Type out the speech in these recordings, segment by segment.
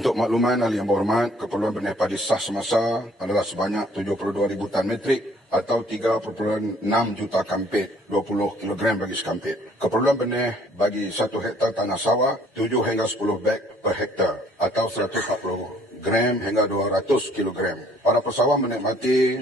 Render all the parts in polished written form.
Untuk makluman ahli yang berhormat, keperluan benih padi sah semasa adalah sebanyak 72,000 tan metrik atau 3.6 juta kampit, 20 kg bagi sekampit. Keperluan benih bagi 1 hektar tanah sawah 7 hingga 10 beg per hektar atau 140 gram hingga 200 kg. Para pesawah menikmati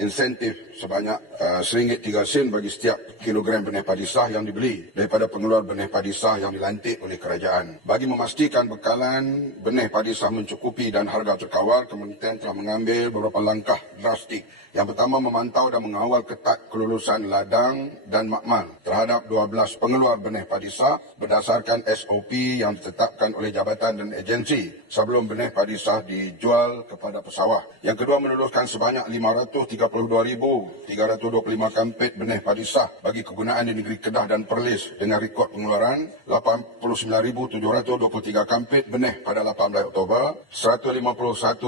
insentif sebanyak RM1.03 bagi setiap kilogram benih padi sah yang dibeli daripada pengeluar benih padi sah yang dilantik oleh kerajaan. Bagi memastikan bekalan benih padi sah mencukupi dan harga terkawal, Kementerian telah mengambil beberapa langkah drastik. Yang pertama, memantau dan mengawal ketat kelulusan ladang dan makmal terhadap 12 pengeluar benih padi sah berdasarkan SOP yang ditetapkan oleh jabatan dan agensi sebelum benih padi sah dijual kepada pesawah. Yang kedua, meluluskan sebanyak 532,325 kampit benih padi sah bagi kegunaan di negeri Kedah dan Perlis dengan rekod pengeluaran 89,723 kampit benih pada 18 Oktober, 151,200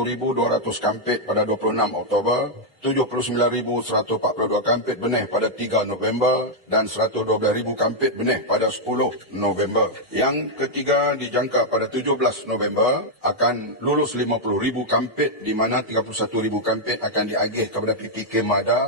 kampit pada 26 Oktober, 79,142 kampit benih pada 3 November dan 112,000 kampit benih pada 10 November. Yang ketiga, dijangka pada 17 November akan lulus 50,000 kampit di mana 31,000 kampit akan diagih kepada PPK Mada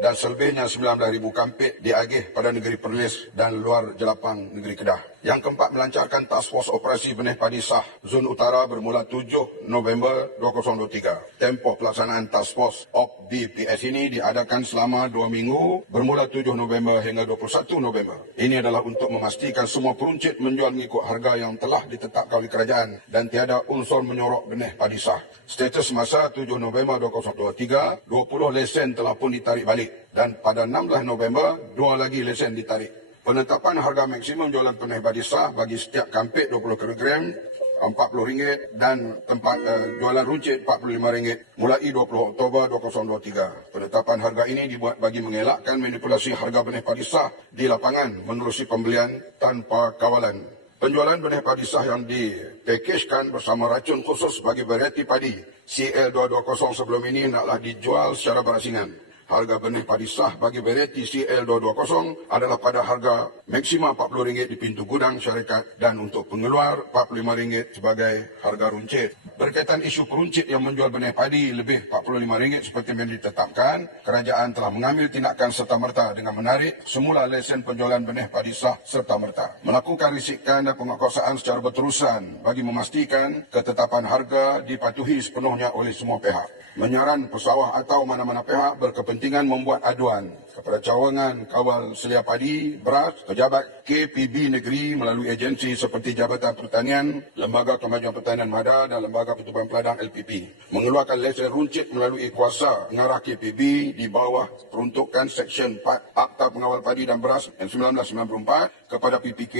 dan selebihnya 19,000 kampit diagih pada negeri Perlis dan luar jelapang negeri Kedah. Yang keempat, melancarkan Task Force Operasi Benih Padi Sah Zon Utara bermula 7 November 2023. Tempoh pelaksanaan Task Force Op BPS ini diadakan selama 2 minggu bermula 7 November hingga 21 November. Ini adalah untuk memastikan semua peruncit menjual mengikut harga yang telah ditetapkan oleh kerajaan dan tiada unsur menyorok benih padi sah. Status semasa 7 November 2023, 20 lesen telah pun ditarik balik dan pada 16 November 2 lagi lesen ditarik. Penetapan harga maksimum jualan benih padi sah bagi setiap kampit 20 kg RM40 dan tempat jualan runcit RM45 mulai 20 Oktober 2023. Penetapan harga ini dibuat bagi mengelakkan manipulasi harga benih padi sah di lapangan menerusi pembelian tanpa kawalan. Penjualan benih padi sah yang dipakejkan bersama racun khusus bagi varieti padi CL220 sebelum ini hendaklah dijual secara berasingan. Harga benih padi sah bagi varieti CL220 adalah pada harga maksima RM40 di pintu gudang syarikat dan untuk pengeluar RM45 sebagai harga runcit. Berkaitan isu peruncit yang menjual benih padi lebih RM45 seperti yang ditetapkan, kerajaan telah mengambil tindakan serta-merta dengan menarik semula lesen penjualan benih padi sah serta-merta. Melakukan risikan dan penguatkuasaan secara berterusan bagi memastikan ketetapan harga dipatuhi sepenuhnya oleh semua pihak. Menyaran pesawah atau mana-mana pihak berkepentingan membuat aduan kepada cawangan kawal selia padi, beras, pejabat KPB negeri melalui agensi seperti Jabatan Pertanian, Lembaga Kemajuan Pertanian Mada dan Lembaga Pertubuhan Peladang LPP. Mengeluarkan lesen runcit melalui kuasa pengarah KPB di bawah peruntukan Seksyen 4 Akta Pengawal Padi dan Beras 1994 kepada PPK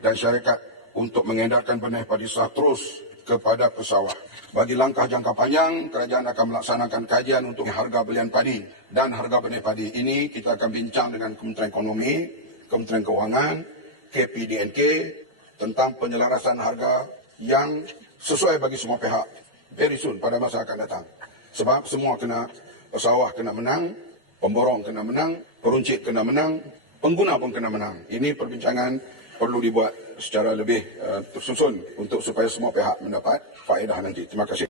dan syarikat untuk mengedarkan benih padi sah terus kepada pesawah. Bagi langkah jangka panjang, kerajaan akan melaksanakan kajian untuk harga belian padi dan harga benih padi. Ini kita akan bincang dengan Kementerian Ekonomi, Kementerian Keuangan, KPDNK tentang penyelarasan harga yang sesuai bagi semua pihak very soon pada masa akan datang. Sebab semua kena, pesawah kena menang, pemborong kena menang, peruncit kena menang, pengguna pun kena menang. Ini perbincangan perlu dibuat secara lebih tersusun untuk supaya semua pihak mendapat faedah nanti. Terima kasih.